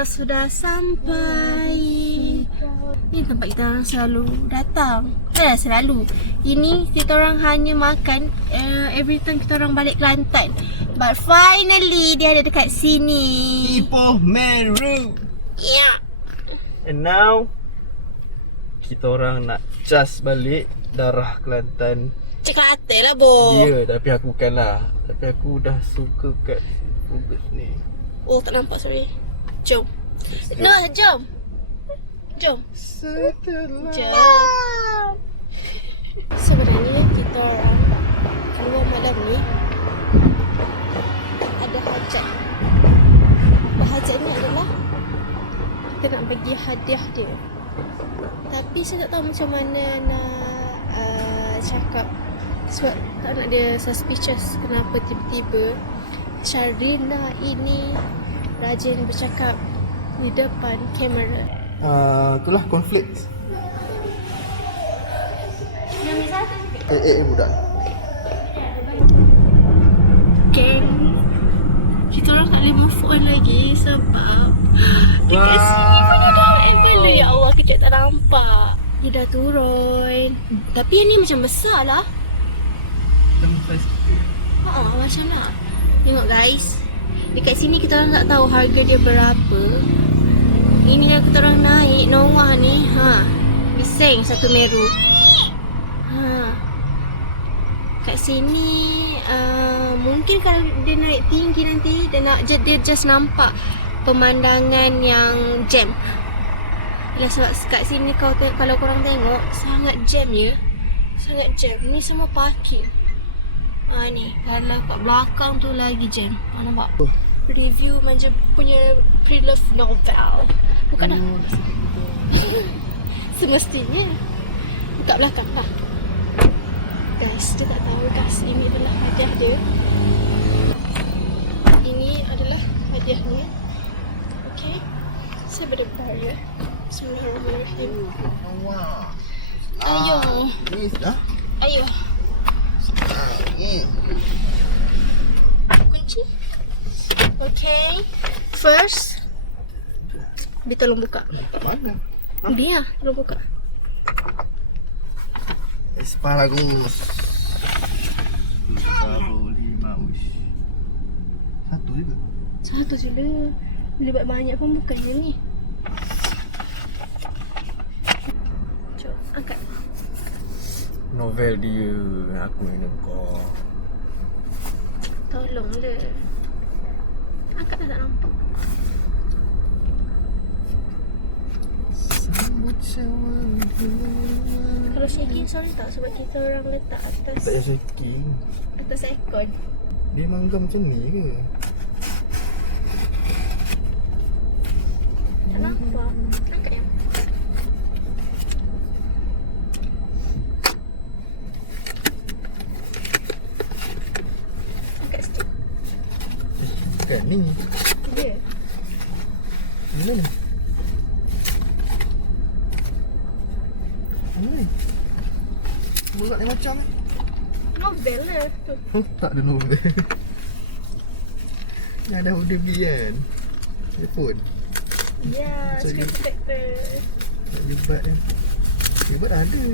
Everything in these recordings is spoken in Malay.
orang sudah sampai. Ini tempat kita orang selalu datang. Selalu. Ini kita orang hanya makan every time kita orang balik Kelantan. But finally dia ada dekat sini. Ipoh Meru. Yeah. And now kita orang nak just balik darah Kelantan. Cakap hati lah, Bo. Ya, tapi aku bukan lah. Tapi aku dah suka kat Bugis ni. Oh, tak nampak, sorry. Jom. No, jom. Jom. Setelah Jom. Sebenarnya kita orang keluar malam ni ada hajat. Hajat ni adalah kita nak bagi hadiah dia. Tapi saya tak tahu macam mana nak cakap. Sebab tak nak dia suspicious kenapa tiba-tiba Sharina ini rajin bercakap di depan kamera. itulah konflik. Budak. Geng, kita orang tak boleh move on lagi sebab dekat sini pun ada envelope. Ya Allah, kejap tak nampak. Dia dah turun. Tapi yang ni macam besar lah. Macam lah. Tengok guys, dekat sini kita orang tak tahu harga dia berapa. Ini yang kita orang naik Noah ni. Bising satu Meru. Kat sini mungkin kalau dia naik tinggi nanti dia just nampak pemandangan yang jam. Yalah, sebab kat sini kalau korang tengok sangat jam ya. Sangat jam. Ni semua parking. Ni kalau kat belakang tu lagi jam. Nampak? Review macam punya pre-love novel. Bukan lah. Semestinya buka belakang lah. Guys, dia tak tahu guys, ini adalah hadiah dia. Ini adalah hadiahnya. Okay, saya berdebar ya. Bismillahirrahmanirrahim. Ayo. Ayo. Kunci. Okay. First, dia tolong buka. Mana? Dia tolong buka. Asparagus. 5 ush. Satu juga. Satu je lah. Boleh buat banyak pun bukan je ni. Jom, angkat. Novel dia. Aku minum kau. Tolonglah. Angkat tak nampak. Sambut syawal. Kalau shaking sorry tak sebab kita orang letak Tak atas payah shaking. atas aircon. Dia mangga macam ni ke? Tak nampak. Angkat yang. Angkat sikit. Kan ni. Dia. Ni mana? Bulat ni macam ni. Novel lah tu. Oh, tak ada novel. Ni ada Huda B kan? Telefon. Ya, Cari. screen protector. Tak jebat kan? Jebat ada.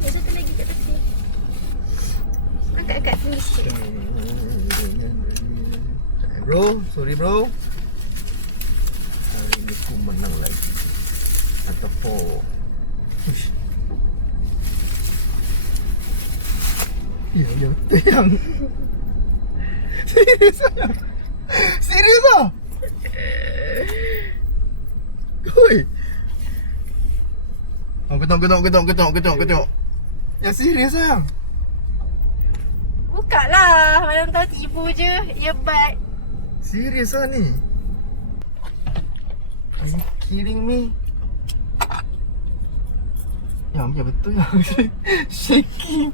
Yang satu lagi kat tepi. Angkat tinggi sikit. Bro, sorry bro. Hari ni aku menang lagi. Atau 4. Ya, yang serius sayang. Serius ah? Oi. Ketok. Ya serius sayang. Buka lah. Malam tahu tipu je. Earbud. Serius ah ni. Are you kidding me? Ya, betul lah. Shaking.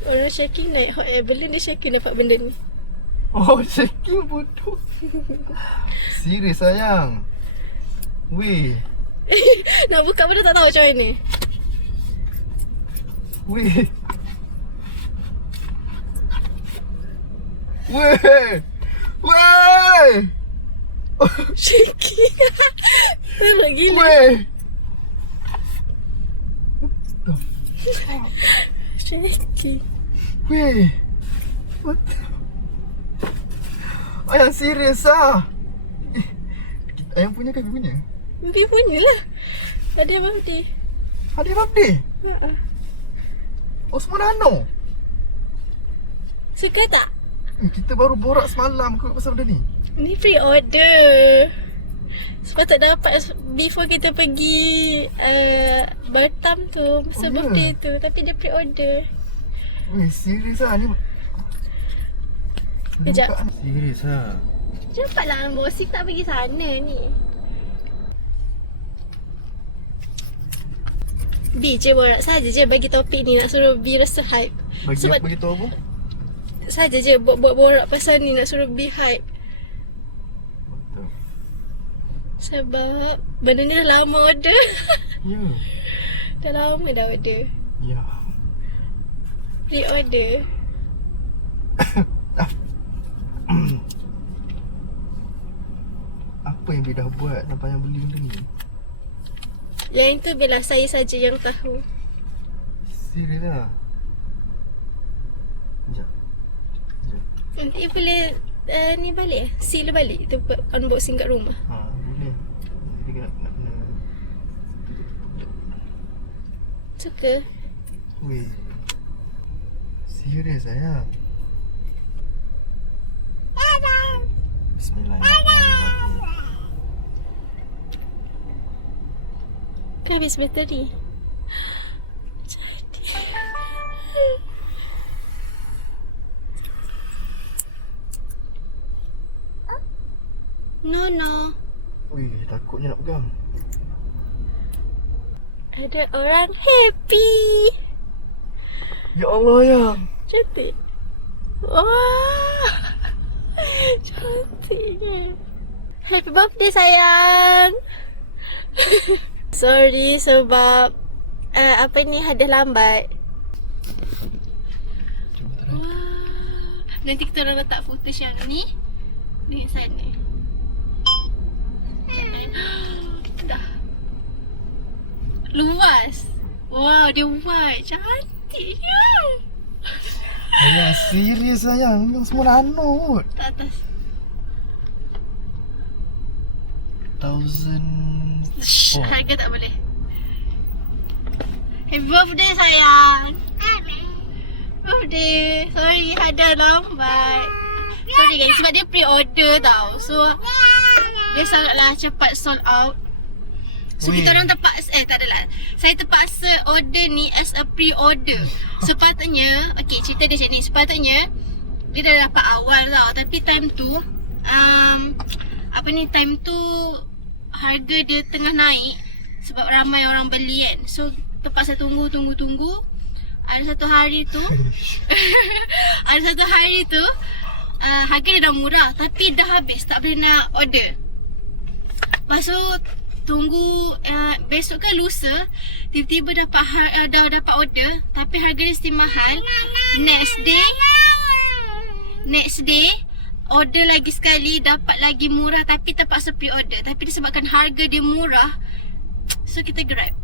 Orang shaking naik hot air balloon, dia shaking dapat benda ni. Oh, shaking bodoh. Serius sayang. Weh. Nak buka pun dah tak tahu macam mana. Weh. Weh. Weh! Shaky. Teruk gila. Weh! Shaky. Weh! What the... Ayang serius lah. Ayang punya ke aku punya? Mimpi punya lah. Tadi abang birthday. Hadiah birthday? Ha. Oh, semua nano? Suka tak? Kita baru borak semalam kot pasal benda ni. Ni pre-order. Sepatutnya dapat before kita pergi Batam tu. Masa birthday tu. Tapi dia pre-order. Weh, serius lah ni. Kejap. Serius lah. Cepatlah Bossy tak pergi sana ni. B je borak saja je bagi topik ni nak suruh B rasa hype. Bagi Sebab aku beritahu apa? saja je buat borak pasal ni nak suruh B hype. Betul. Sebab benda ni dah lama order. Ya. Dah lama dah order. Ya. Pre-order. Apa yang dia dah buat sampai yang beli benda ni? Yang itu biarlah saya saja yang tahu. Serius lah. Sekejap. Nanti boleh ni balik seal balik tu unboxing kat rumah. Ha, boleh. Nanti kena Suka? Weh. Serius sayang. Bismillahirrahmanirrahim. Kan habis bateri. Jadi. No. Weh, takutnya nak pegang. Ada orang happy. Ya Allah ya. Cantik. Wah. Cantik. Happy birthday sayang. Sorry sebab apa ni hadiah lambat. Wah. Nanti kita orang letak footage yang ni di sana. Dah. Luas. Wow, dia white. Cantiknya. Sayang, serius sayang. Memang semua nano kot. Tak atas. 1000. Oh. Harga tak boleh. Happy birthday sayang. Birthday. Sorry hadiah lambat. Sorry guys sebab dia pre-order tau. So dia sangatlah cepat sold out. So kita orang terpaksa tak adalah. Saya terpaksa order ni as a pre-order. Sepatutnya cerita dia macam ni. Sepatutnya dia dah dapat awal tau. Tapi time tu time tu harga dia tengah naik sebab ramai orang beli kan. So terpaksa tunggu. Ada satu hari tu harga dia dah murah tapi dah habis, tak boleh nak order. Lepas tu tunggu besok ke lusa tiba-tiba dah dapat order tapi harga dia still mahal. Next day order lagi sekali, dapat lagi murah tapi terpaksa pre-order. Tapi disebabkan harga dia murah, so kita grab.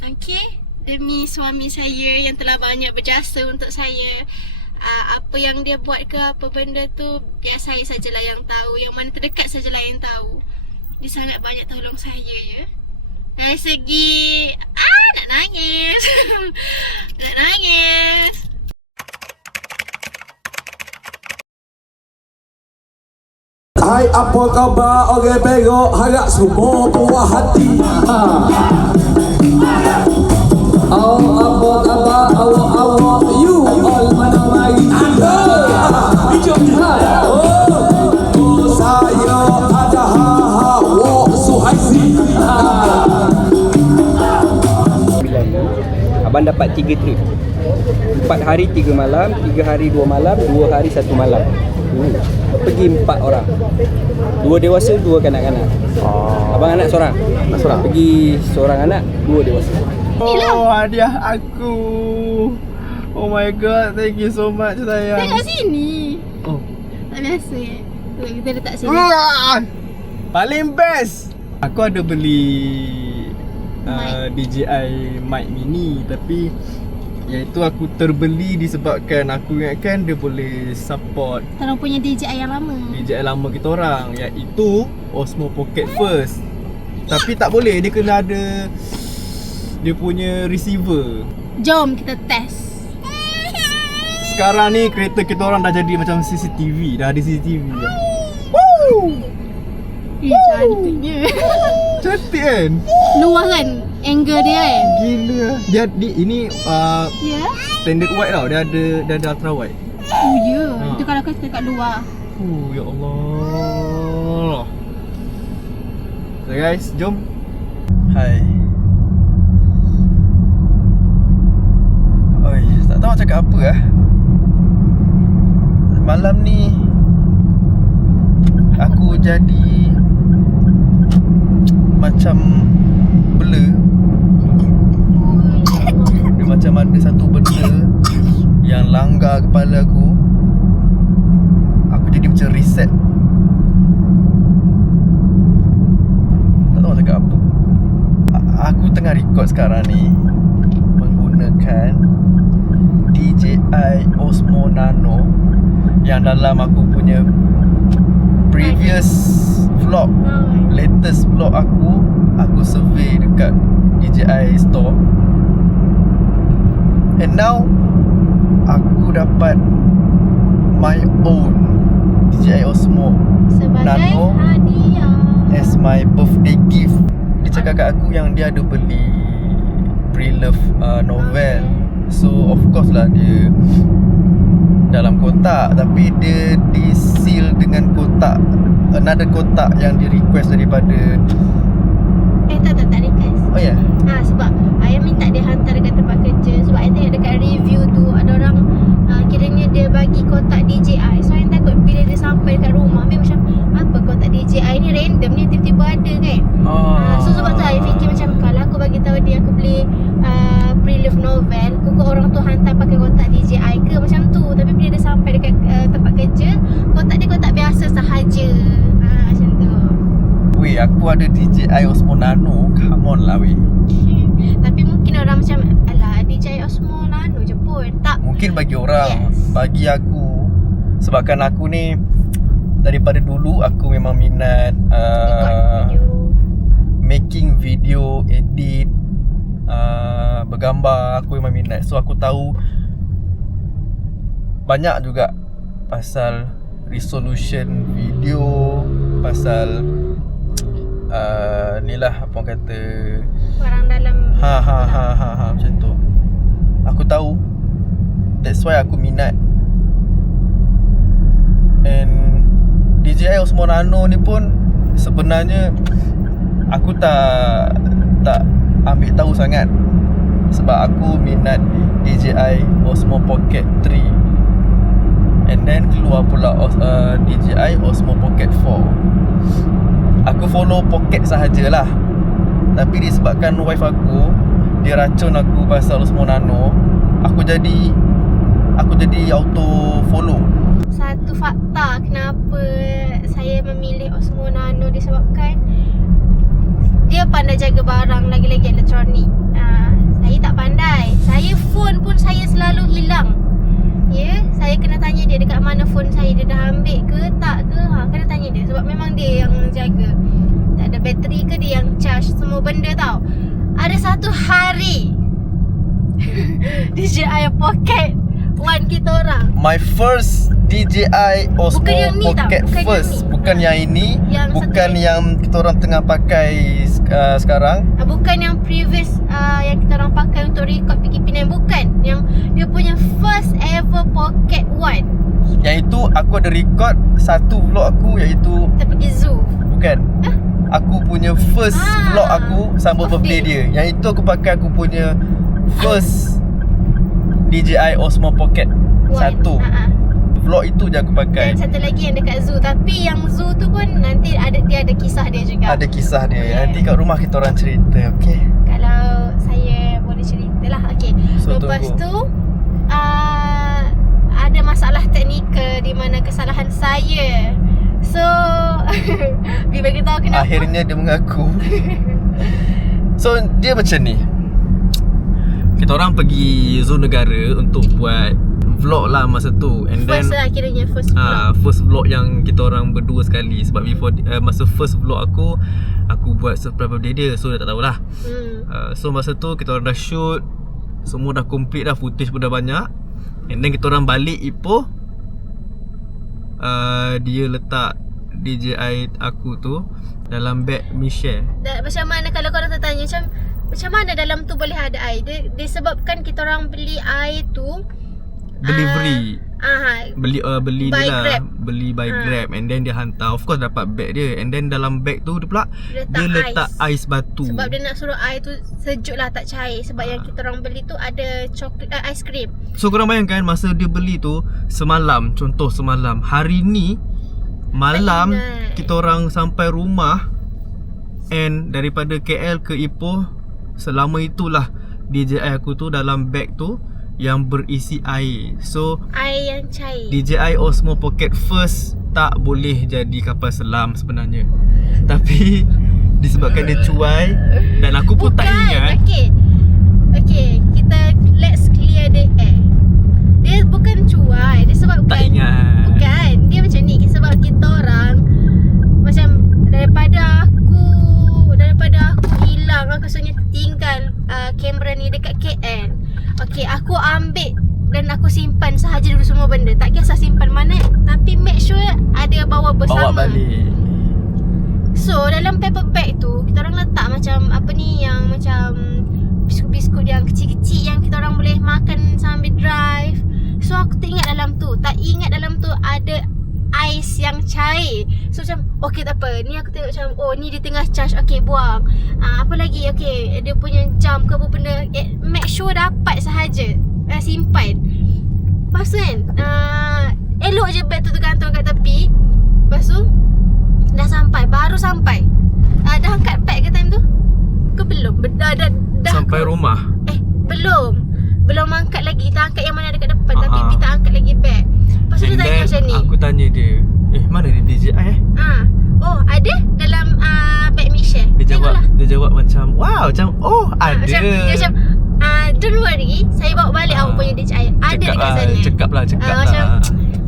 Okay, demi suami saya yang telah banyak berjasa untuk saya. Apa yang dia buat ke apa benda tu, ya saya sajalah yang tahu. Yang mana terdekat sajalah yang tahu. Dia sangat banyak tolong saya ya. Dari segi nak nangis. Nak nangis. Hai apa khabar orang Perak, harap semua puas hati. Oh apa khabar awak you all mana mari anda. Hai oh saya ada wok Suhaisi. Abang dapat 3 trip. 4 hari 3 malam, 3 hari 2 malam, 2 hari 1 malam. Pergi 4 orang. 2 dewasa, 2 kanak-kanak. Abang anak seorang. Pergi seorang anak, 2 dewasa. Oh, hadiah aku. Oh my god, thank you so much sayang. Tengok sini. Oh, Tak biasa Kita letak sini. Paling best. Aku ada beli DJI mic mini, tapi iaitu aku terbeli disebabkan aku ingatkan dia boleh support Korang punya DJI yang lama. DJI lama kita orang, iaitu Osmo Pocket First. Tapi tak boleh, dia kena ada dia punya receiver. Jom kita test. Sekarang ni kereta kita orang dah jadi macam CCTV, dah ada CCTV dah. Cantiknya. Cantik kan? Luas kan angle dia kan? Gila. Ini Ya. standard wide tau. Dia ada ultra wide. Oh ya. Ha. Itu kalau kau dekat luar. Ya Allah. So guys, jom. Hai. Oi, tak tahu nak cakap apa lah. Malam ni aku jadi macam blur. Dia macam ada satu benda yang langgar kepala aku. Aku jadi macam reset. Tak tahu nak cakap apa. Aku tengah record sekarang ni menggunakan DJI Osmo Nano yang dalam aku punya previous vlog, latest vlog aku survey dekat DJI store. And now aku dapat my own DJI Osmo Sebagai Nano hadiah. as my birthday gift. Dia cakap kat aku yang dia ada beli pre-love novel. So of course lah dia dalam kotak, tapi dia di-seal dengan kotak, another kotak yang di request daripada Tak request. Oh ya? Yeah? Sebab ayah minta dia hantar dekat tempat kerja. Sebab ayah tengok dekat review tu ada orang kiranya dia bagi kotak DJI. So ayah takut bila dia sampai dekat rumah dia macam apa kotak DJI ni random ni tiba-tiba ada kan. So sebab tu ayah fikir macam kalau aku bagi tahu dia aku beli pre-love novel, kok orang tu hantar pakai kotak DJI ke macam tu. Tapi bila dia sampai dekat tempat kerja, kotak dia kotak biasa sahaja. Macam tu. Weh, aku ada DJI Osmo Nano. Come on lah weh. Tapi mungkin orang macam alah DJI Osmo Nano je pun. Tak. Mungkin bagi orang, Yes. bagi aku, sebabkan aku ni daripada dulu aku memang minat Video. making video, edit, bergambar. Aku memang minat. So aku tahu banyak juga pasal resolution video, pasal ni lah apa orang kata, Orang dalam macam tu. Aku tahu. That's why aku minat. And DJI Osmo Nano ni pun sebenarnya aku tak ambil tahu sangat, sebab aku minat DJI Osmo Pocket 3. And then keluar pula DJI Osmo Pocket 4. Aku follow Pocket sahajalah. Tapi disebabkan wife aku, dia racun aku pasal Osmo Nano, Aku jadi auto follow. Satu fakta kenapa saya memilih Osmo Nano disebabkan dia pandai jaga barang, lagi-lagi elektronik. Saya tak pandai. Saya phone pun saya selalu hilang. Ya, saya kena tanya dia dekat mana phone saya, dia dah ambil ke tak ke. Kena tanya dia sebab memang dia yang jaga. Tak ada bateri ke, dia yang charge semua benda tau. Ada satu hari DJI Pocket One kita orang. My first DJI Osmo Bukan yang ni Pocket bukan first. yang ni. Bukan yang ini. Yang bukan satu yang kita orang tengah pakai sekarang. Bukan yang previous yang kita orang pakai untuk record PKP9. Bukan. Yang dia punya first ever Pocket One. Yang itu aku ada record satu vlog aku, iaitu Kita pergi zoo. bukan. Aku punya first vlog aku sambut birthday birthday. dia. Yang itu aku pakai aku punya first DJI Osmo Pocket One. satu. Vlog itu je aku pakai. Dan satu lagi yang dekat zoo. Tapi yang zoo tu pun nanti dia ada kisah dia juga. Ada kisah dia. Yeah. Nanti kat rumah kita orang cerita, okey? Kalau saya boleh cerita lah. Okay. So, Lepas tunggu. tu ada masalah teknikal di mana kesalahan saya. So Dia bagi tahu kenapa. Akhirnya dia mengaku. So dia macam ni. Kita orang pergi Zoo Negara untuk buat vlog lah masa tu. And First then lah kiranya first vlog. first vlog yang kita orang berdua sekali. Sebab before masa first vlog aku buat surprise birthday dia. So dia tak tahulah. So masa tu kita orang dah shoot, semua dah complete dah, footage pun dah banyak. And then kita orang balik Ipoh. Dia letak DJI aku tu dalam beg Michelle. Macam mana kalau korang tertanya macam mana dalam tu boleh ada air? Disebabkan kita orang beli air tu Delivery. Beli by dia lah. Grab. Beli by Grab. And then dia hantar. Of course dapat bag dia. And then dalam bag tu dia letak ais batu. Sebab dia nak suruh air tu sejuk lah, tak cair. Sebab yang kita orang beli tu ada coklat, aiskrim. So korang bayangkan masa dia beli tu semalam. Contoh semalam. Hari ni malam kita orang sampai rumah. And daripada KL ke Ipoh, selama itulah DJI aku tu dalam bag tu yang berisi air. So air yang cair. DJI Osmo Pocket First tak boleh jadi kapal selam sebenarnya. Tapi disebabkan dia cuai dan aku pun tak ingat. Okay, kita let's clear the air. Dia bukan cuai, disebabkan Tak ingat. Bukan, dia macam ni sebab kita orang macam daripada aku hilang, aku sebenarnya tinggal kamera ni dekat KL. Okay, aku ambil dan aku simpan sahaja dulu semua benda. Tak kisah simpan mana, tapi make sure ada bawa bersama. Bawa balik. So dalam paper bag tu kita orang letak macam apa ni, yang macam biskut-biskut yang kecil-kecil yang kita orang boleh makan sambil drive. So aku tak ingat dalam tu ada ais yang cair. So macam okay tak apa, ni aku tengok macam oh ni dia tengah charge, okay buang. Apa lagi, okay dia punya jam ke apa benda, make sure dapat sahaja, simpan. Lepas tu kan elok je beg tu tergantung kat tepi. Lepas tu baru sampai dah angkat beg ke time tu ke belum? Dah Sampai rumah. belum angkat lagi. Kita angkat yang mana dekat depan, tapi kita angkat lagi beg. Lepas tu dia tanya macam ni, aku tanya dia, mana dia DJI oh ada dalam beg Michelle. Dia jawab macam wow, macam oh ada. Dia macam don't worry, saya bawa balik awak punya DJI. Ada dekat sana. Cakap lah macam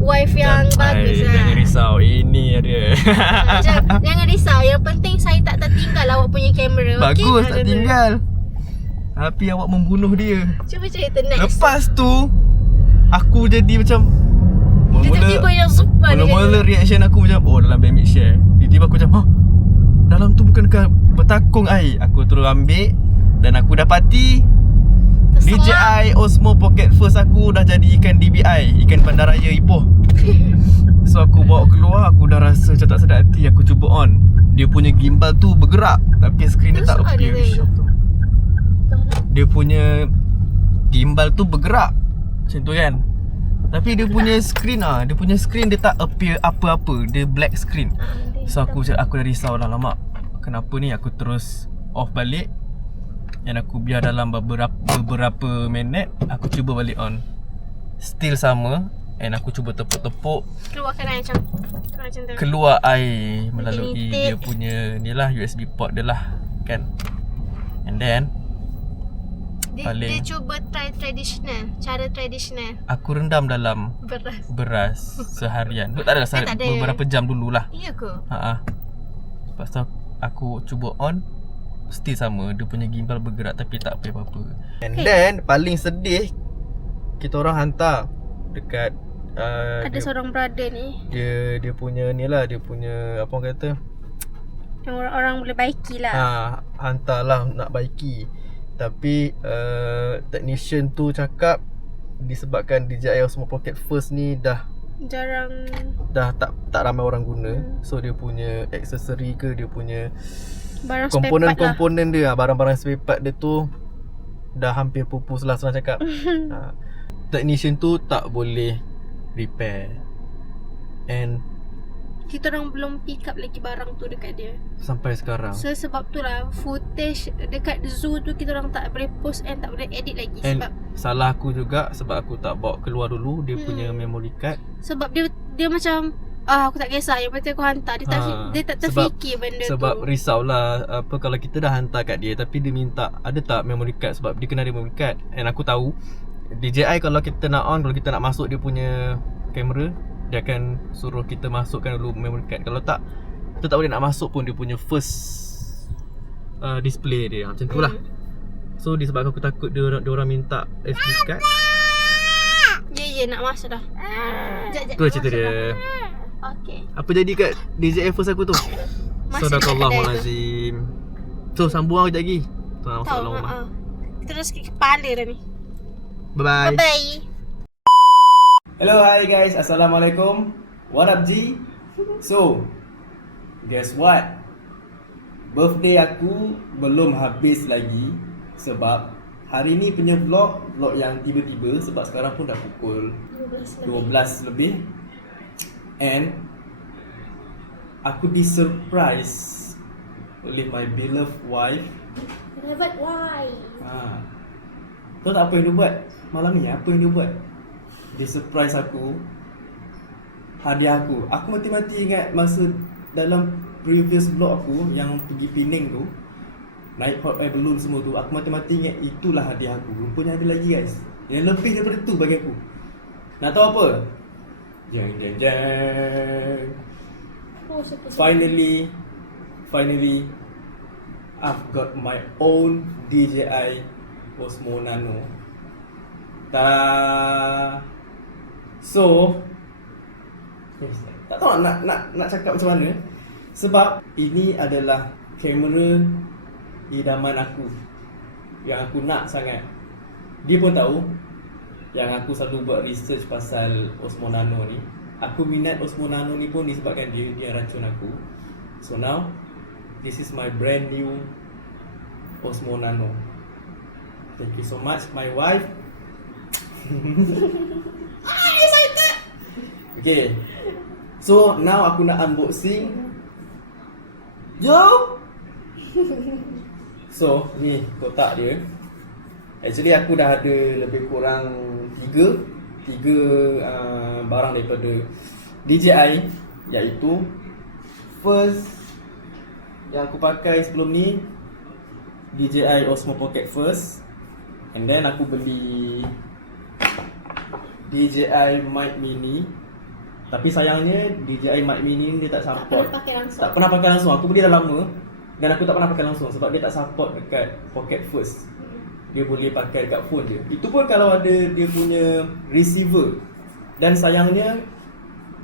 wife yang bagus lah. Jangan risau, ini ada. Macam jangan risau, yang penting saya tak tertinggal awak punya kamera. Bagus, tak tinggal. Tapi awak membunuh dia. Cuba cerita next. Lepas tu aku jadi macam dia tiba-tiba yang super. Mula-mula reaction aku macam oh dalam bag share. Tiba-tiba aku macam dalam tu bukankah bertakung air. Aku terus ambil dan aku dapati DJI Osmo Pocket First aku dah jadi ikan DBI, ikan bandaraya Ipoh. So aku bawa keluar, aku dah rasa macam tak sedap hati. Aku cuba on, dia punya gimbal tu bergerak tapi skrin dia tak appear. Dia punya gimbal tu bergerak macam tu kan, tapi dia punya skrin dia tak appear apa-apa. Dia black screen. So aku dah risau lah, lama kenapa ni. Aku terus off balik dan aku biar dalam beberapa minit. Aku cuba balik on, still sama. And aku cuba tepuk-tepuk, keluarkan air macam tu. Keluar air melalui dia punya ni lah, USB port dia lah kan. And then dia cuba cara tradisional. aku rendam dalam beras seharian. Tak adalah beberapa jam dululah. Iya ke? Lepas tu aku cuba on, still sama. Dia punya gimbal bergerak tapi tak apa-apa. And then paling sedih, kita orang hantar dekat ada seorang brother ni, dia punya ni lah, dia punya apa orang kata, yang orang boleh baiki lah. Hantarlah nak baiki. Tapi technician tu cakap disebabkan DJI Osmo Pocket First ni dah tak ramai orang guna. So dia punya aksesori ke, dia punya barang komponen dia, barang-barang spare part dia tu dah hampir pupus lah senang cakap. Technician tu tak boleh repair. And kita orang belum pick up lagi barang tu dekat dia sampai sekarang. So sebab tu lah footage dekat zoo tu kita orang tak boleh post and tak boleh edit lagi. And sebab salah aku juga sebab aku tak bawa keluar dulu dia punya memory card. Sebab dia macam Aku tak kisah, yang penting aku hantar. Dia tak terfikir benda sebab tu. risaulah apa kalau kita dah hantar kat dia tapi dia minta ada tak memory card, sebab dia kena ada memory card. And aku tahu DJI kalau kita nak on, kalau kita nak masuk dia punya kamera, dia akan suruh kita masukkan dulu memory card. Kalau tak, kita tak boleh nak masuk pun dia punya first display dia. Macam tu lah. So disebabkan aku takut dia orang minta SD card. Ya, nak masuk dah. Sekejap. Tu lah cerita dia. Okay. Apa jadi kat DJI first aku tu? Masih Sadaqallahulazim. So sambung kejap lagi. Tu nak masuk Tahu, dalam rumah. Terus ke kepala dah ni. Bye bye. Bye-bye. Hello, hi guys. Assalamualaikum. What up G? So, guess what? Birthday aku belum habis lagi sebab hari ni punya vlog yang tiba-tiba sebab sekarang pun dah pukul 12 lebih. And aku disurprise oleh my beloved wife. Beloved wife. Tahu tak apa yang dia buat malam ni? Apa yang dia buat? Dia surprise aku hadiah aku. Aku mati-mati ingat masa dalam previous vlog aku yang pergi Penang tu, naik hot air balloon semua tu, aku mati-mati ingat itulah hadiah aku. Rupanya ada lagi guys, yang lebih daripada tu bagi aku. Nak tahu apa? Jeng jeng jeng. Finally I've got my own DJI Osmo Nano. Ta. So tak tahu nak cakap macam mana. Sebab ini adalah kamera idaman aku, yang aku nak sangat. Dia pun tahu yang aku selalu buat research pasal Osmo Nano ni. Aku minat Osmo Nano ni pun disebabkan dia racun aku. So now this is my brand new Osmo Nano. Thank you so much my wife. Excited. Okay. So now aku nak unboxing. Jom. So ni kotak dia. Actually aku dah ada lebih kurang 3 barang daripada DJI, iaitu first yang aku pakai sebelum ni DJI Osmo Pocket First, and then aku beli DJI Mic Mini. Tapi sayangnya DJI Mic Mini ni dia tak support. Tak pernah pakai langsung. Aku beli dah lama dan aku tak pernah pakai langsung sebab dia tak support dekat Pocket First. Dia boleh pakai dekat phone dia. Itu pun kalau ada dia punya receiver. Dan sayangnya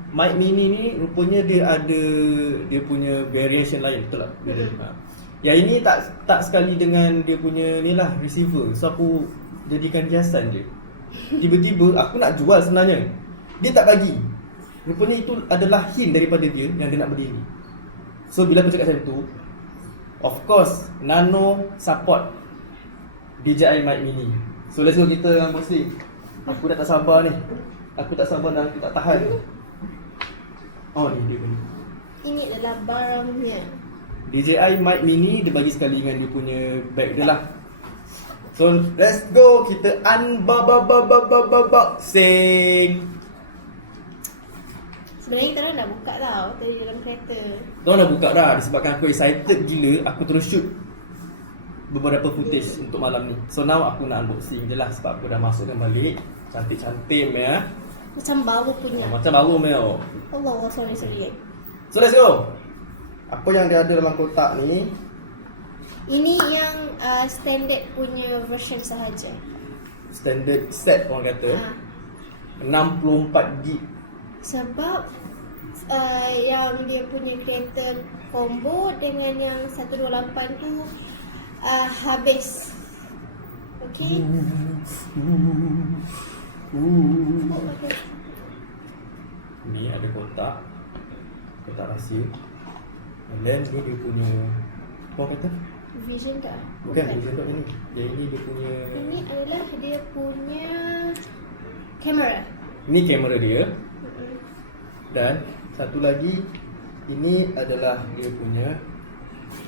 Mic Mini ni rupanya dia ada dia punya variation lain, betul tak? Yang ini tak sekali dengan dia punya ni lah receiver. So aku jadikan hiasan dia. Tiba-tiba aku nak jual sebenarnya, dia tak bagi. Rupanya itu adalah hint daripada dia yang dia nak beli ni. So bila aku cakap macam tu, of course Nano support DJI Mic Mini. So let's go kita unboxing. Aku dah tak sabar ni. Aku tak sabar dan aku tak tahan. Oh ni dia punya. Ini adalah barangnya. DJI Mic Mini dia bagi sekali dengan dia punya bag dia lah. So let's go kita unboxing. Sebenarnya kita dah buka tau tadi dalam kereta. Kau dah buka dah disebabkan aku excited gila. Aku terus shoot beberapa footage untuk malam ni. So now aku nak unboxing je lah sebab aku dah masukkan balik. Cantik-cantik ya. Macam baru punya. Macam baru Mel. Allah, sorry. So let's go. Apa yang dia ada dalam kotak ni? Ini yang standard punya version sahaja. Standard set orang kata. 64GB. Sebab yang dia punya kereta combo dengan yang 128 tu habis. Okay. Ni ada kotak rahsia. And then ni dia punya apa kata? Vision tak? Bukan vision tak ni. Dia ini dia punya. Ini adalah dia punya kamera. Ni kamera dia. Dan satu lagi, ini adalah dia punya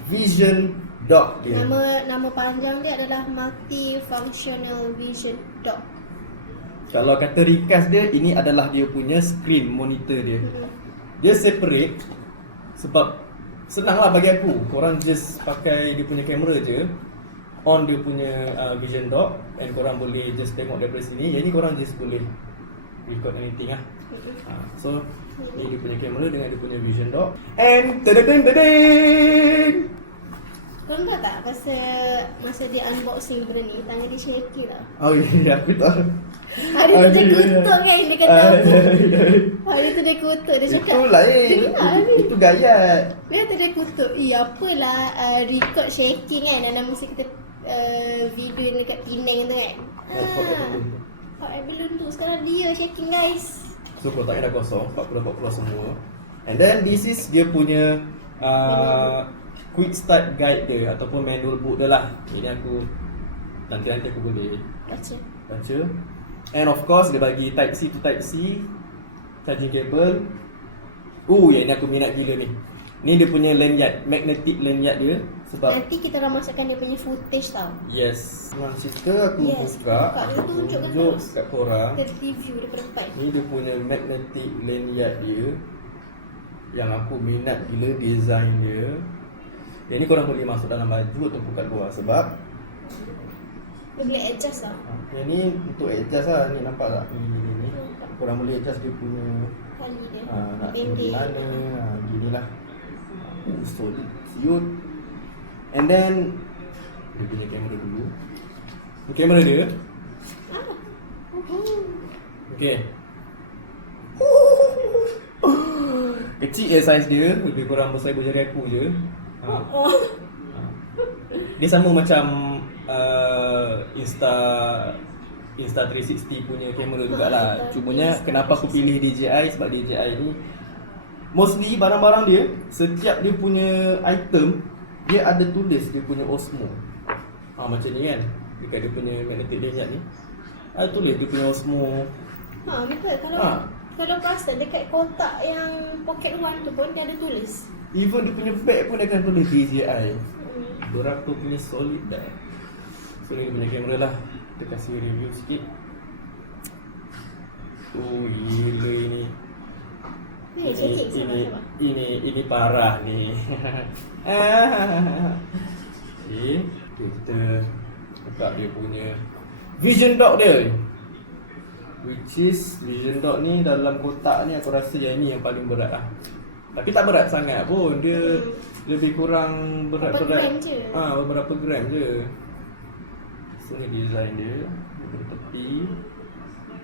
vision dock dia. Nama panjang dia adalah multi-functional vision dock. Kalau kata ringkas dia, ini adalah dia punya screen monitor dia. Dia separate sebab senang lah bagi aku. Korang just pakai dia punya kamera je, on dia punya vision dock, and korang boleh just tengok daripada sini. Yang ni korang just boleh record anything lah. So ni dia punya kamera dengan dia punya vision dock. And tadadeng. Korang tahu tak masa dia unboxing benda ni, tangan dia shaky lah. Oh ya, aku tahu. Hari tu dia kutuk kan, dia kata apa? Hari tu dia kutuk, dia cakap Itu lain. dengar ni. Itu gayat. Dia tu dia kutuk, apalah record shaking kan dalam masa kita video ni dekat Penang tu kan. Hot air balloon tu, sekarang dia shaking guys. So kotaknya dah kosong, 40 semua. And then this is dia punya quick start guide dia ataupun manual book dia lah. Ini aku nanti aku boleh baca. And of course dia bagi type C to type C charging cable. Yang ni aku minat gila ni. Ni dia punya lanyard, magnetic lanyard dia. Sebab Nanti kita orang masukkan dia punya footage tau. yes, memang cerita aku buka, aku tunjuk tunjuk kat korang. Kita review daripada depan. Ni dia punya magnetic lanyard dia yang aku minat gila design dia. Yang ni korang boleh masuk dalam baju ataupun kat luar sebab Dia boleh adjust lah. yang ni untuk adjust lah. Ni nampak tak? Ni. Korang boleh adjust dia punya Kali dia nak pendek. pergi mana. Gini lah. Solid. Siut. And then dia punya kamera dulu. Ni kamera dia. Okay. Kecil je size dia. Lebih kurang besar jari aku je. Dia sama macam Insta 360 punya kamera jugalah. Cumanya kenapa aku pilih DJI, sebab DJI ni mostly barang-barang dia, setiap dia punya item dia ada tulis dia punya Osmo. Macam ni kan, dekat dia punya magnetic lanyard ni ada tulis dia punya Osmo. Betul. Kalau custom dekat kotak yang pocket one tu pun dia ada tulis. Even dia punya bag pun dia akan tulis DJI. Diorang tu punya solid dah. So ni dia punya kamera lah. Kita kasih review sikit. Gila ini. Ini parah ni. Okay, kita buka dia punya vision dock dia. Which is vision dock ni dalam kotak ni aku rasa yang ni yang paling berat lah. Tapi tak berat sangat pun. Dia lebih kurang berat-berat. Beberapa gram je. So ni design dia. Di tepi,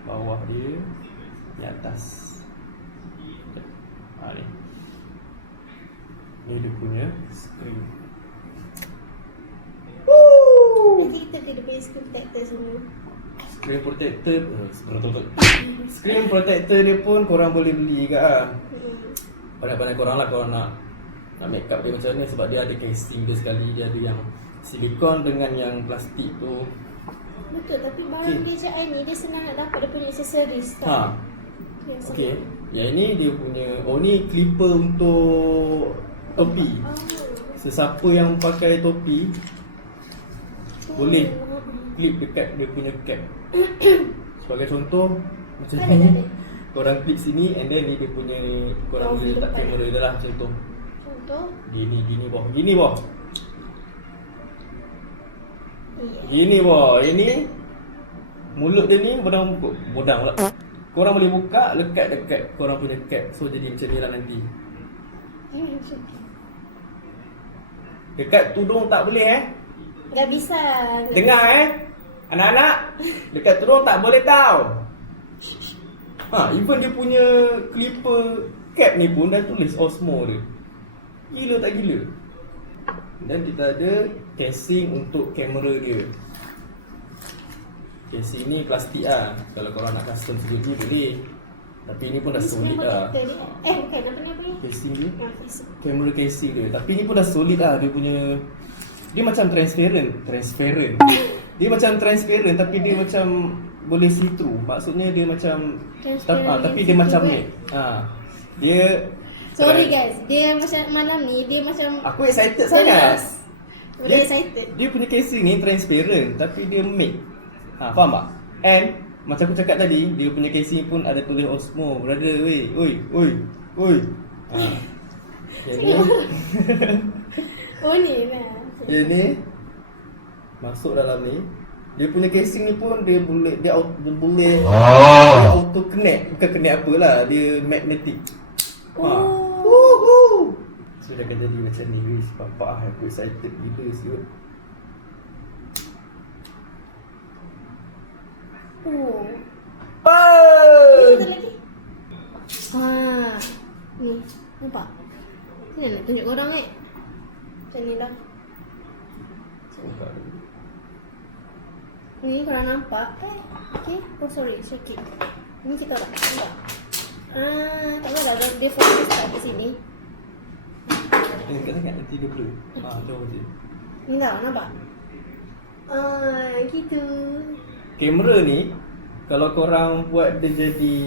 bawah dia, di atas. Ni. Ni dia punya screen. Nanti kita dia punya screen protector semua. Screen protector Screen protector dia pun korang boleh beli ke lah. Pandai-pandai korang lah korang nak make up dia macam ni. Sebab dia ada casing dia sekali. Dia ada yang silikon dengan yang plastik tu. Betul, tapi barang DJI ni dia senang nak dapat dia punya accessories tau. Okay. Yang ni dia punya, ni clipper untuk topi. Sesiapa yang pakai topi boleh clip dekat dia punya cap. Sebagai contoh macam ni, korang clip sini and then ni dia punya, korang boleh letak kamera dia lah macam tu. Contoh Gini boh. Gini boh. Ini mulut dia ni bodang pula. Korang boleh buka, lekat dekat korang punya cap. So jadi macam ni lah nanti. Dekat tudung tak boleh Tak bisa. Dengar anak-anak, dekat tudung tak boleh tau. Even dia punya clipper cap ni pun dah tulis Osmo dia. Gila tak gila. Dan kita ada casing untuk kamera dia. Casing ni plastik lah. Kalau korang nak custom segitu boleh. Tapi ni pun dah solid lah. Bukan, apa ni? Casing dia, kamera casing dia. Tapi ni pun dah solid lah. Dia punya, dia macam transparent. Dia macam transparent tapi dia macam boleh see through. Maksudnya dia macam tapi dia macam ni. Dia sorry guys, dia macam malam ni dia macam aku excited sangat. Boleh excited. Dia punya casing ni transparent tapi dia matte. Faham tak? And macam aku cakap tadi, dia punya casing pun ada tulis Osmo. Brother, oi. Yang ni Oh ni lah. Yang ni masuk dalam ni. Dia punya casing ni pun dia boleh boleh auto connect. Bukan connect apalah, dia magnetic. So dia akan jadi macam ni guys. Bapak aku excited gila siut. Kita lagi. Ni, nampak? Ni nak tunjuk korang macam ni dah. Ni korang nampak? Okay. Oh sorry, sikit. Ni kita dah nampak. Tak apa dah, dia fokus kat sini. Dekat sangat nanti dia blur. Jauh je. Ni dah nampak? Gitu. Kamera ni kalau korang buat dia jadi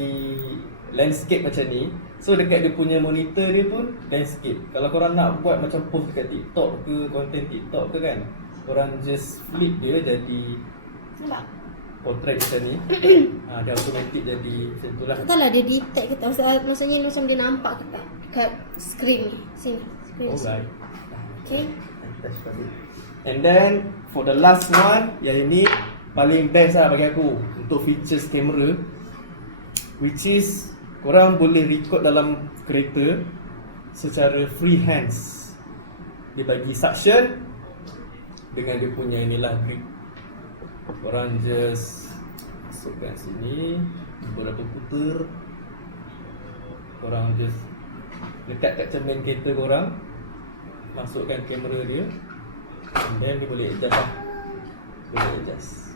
landscape macam ni, so dekat dia punya monitor dia pun landscape. Kalau korang nak buat macam post dekat TikTok ke, konten TikTok ke kan, korang just flip dia jadi Nampak? portrait macam ni. Dia automatic jadi macam tu lah. Takkanlah dia detect kita. Maksudnya macam dia nampak kita kat screen ni. Sini. Screen. Alright. Okay. And then for the last one, yang ini paling best lah bagi aku untuk features kamera, which is korang boleh record dalam kereta secara free hands. Dia bagi suction dengan dia punya inilah grip. Korang just masukkan sini, beberapa putar. Korang just dekat kat cermin kereta korang, masukkan kamera dia, and then dia boleh adjust lah. Boleh adjust.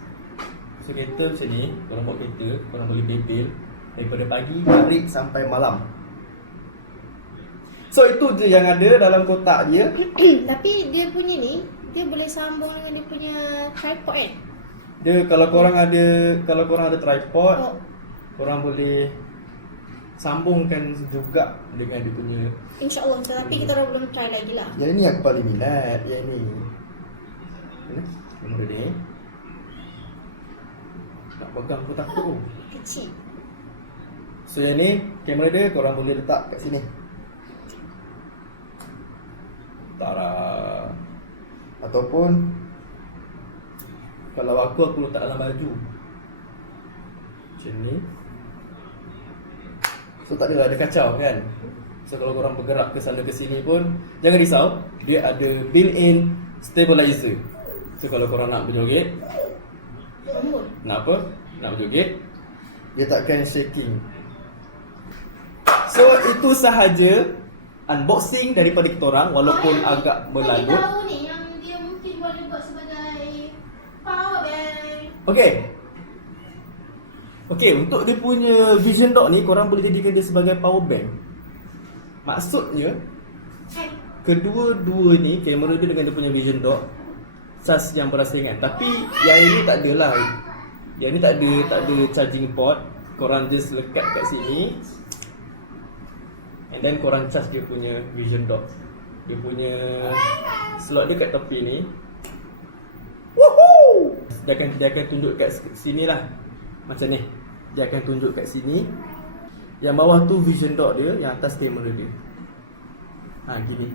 So kereta macam ni, korang buat kereta, korang boleh bebel daripada pagi, tarik sampai malam. So itu je yang ada dalam kotak dia. Tapi dia punya ni, dia boleh sambung dengan dia punya tripod kan? Dia kalau korang ada tripod, korang boleh sambungkan juga dengan dia punya. InsyaAllah, tapi kita orang belum try lagi lah. Yang ni aku paling minat, yang ni. Kamera dia ni. Tak pegang aku takut tu. Kecil. So yang ni, kamera dia korang boleh letak kat sini. Tara. Ataupun kalau aku letak dalam baju macam ni. So tak adalah ada kacau kan. So kalau korang bergerak ke sana ke sini pun jangan risau, dia ada built-in stabilizer. So kalau korang nak berjoget, nak apa? Nak berjoget, dia takkan shaking. So itu sahaja unboxing daripada kita orang, walaupun agak berlalut. Tahu ni yang dia mungkin boleh buat sebagai power bank. Okay, untuk dia punya Vision Dock ni, korang boleh jadikan dia sebagai power bank. Maksudnya, kedua-dua ni, kamera dia dengan dia punya Vision Dock, cas yang berasingan. Tapi yang ini tak ada lah. Yang ni tak ada charging port. Korang just lekat kat sini, and then korang charge dia punya Vision Dock. Dia punya slot dia kat tepi ni. Woohoo! Dia akan tunjuk kat sini lah. Macam ni. Dia akan tunjuk kat sini. Yang bawah tu Vision Dock dia, yang atas kamera dia. Gini.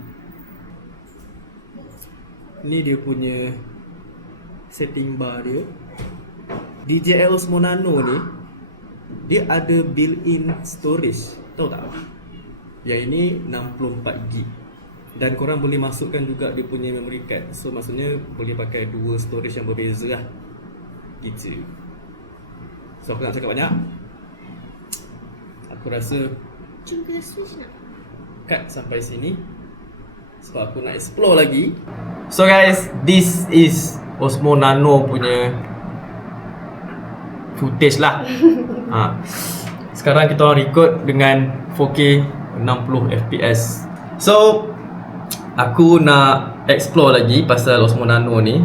Ni dia punya setting bar dia. DJI Osmo Nano ni, dia ada built-in storage. Tahu tak? Yang ini 64GB. Dan korang boleh masukkan juga dia punya memory card. So maksudnya boleh pakai dua storage yang berbeza lah. Gitu. So aku nak cakap banyak. Aku rasa Jom kita switch nak. cut sampai sini, sebab aku nak explore lagi. So guys, this is Osmo Nano punya footage lah. Sekarang kita orang record dengan 4K 60fps. So aku nak explore lagi pasal Osmo Nano ni.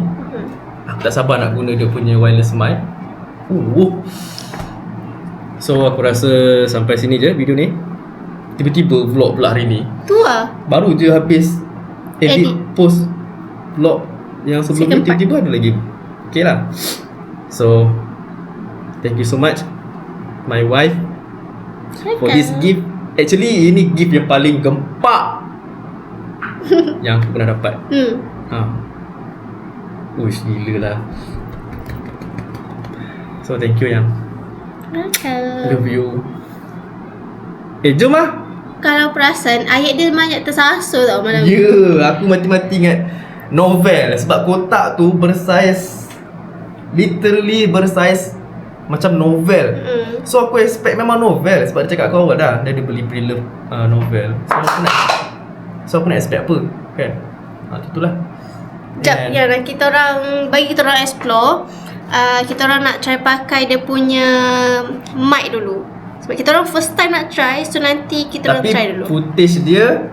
Aku tak sabar nak guna dia punya wireless mic. So aku rasa sampai sini je video ni. Tiba-tiba vlog pula hari ni. Tu lah. Baru je habis edit post vlog yang sebelum ni, tiba-tiba ada lagi. Okay lah. So thank you so much my wife for this gift. Actually ini gift yang paling gempak yang aku pernah dapat. Uish, gila lah. So thank you Yang. Welcome. Love you. Jom lah. Kalau perasan ayat dia banyak tersasul tau malam ni. Aku mati-mati ingat novel sebab kotak tu bersaiz, literally bersaiz macam novel. So aku expect memang novel sebab dia cakap kau awak dah dia beli pre-love novel. So aku nak expect apa kan? Itulah. Sekejap, ya, kita orang bagi kita orang explore. Kita orang nak try pakai dia punya mic dulu. Sebab kita orang first time nak try, so nanti kita orang try dulu. Tapi footage dia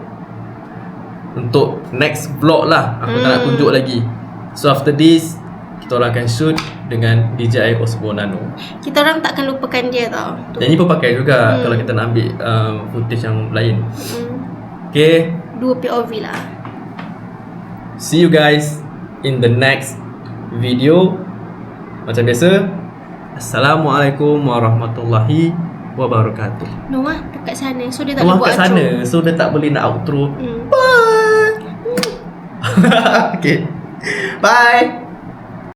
untuk next vlog lah. Aku tak nak tunjuk lagi. So after this kita orang akan shoot dengan DJI Osmo Nano. Kita orang takkan lupakan dia tau. Yang ni pun pakai juga kalau kita nak ambil footage yang lain. Okay, 2 POV lah. see you guys in the next video. Macam biasa, Assalamualaikum warahmatullahi wabarakatuh. Noah dekat sana, so dia tak Noah boleh buat kat sana, outro. so dia tak boleh nak outro. Bye. Okay, bye.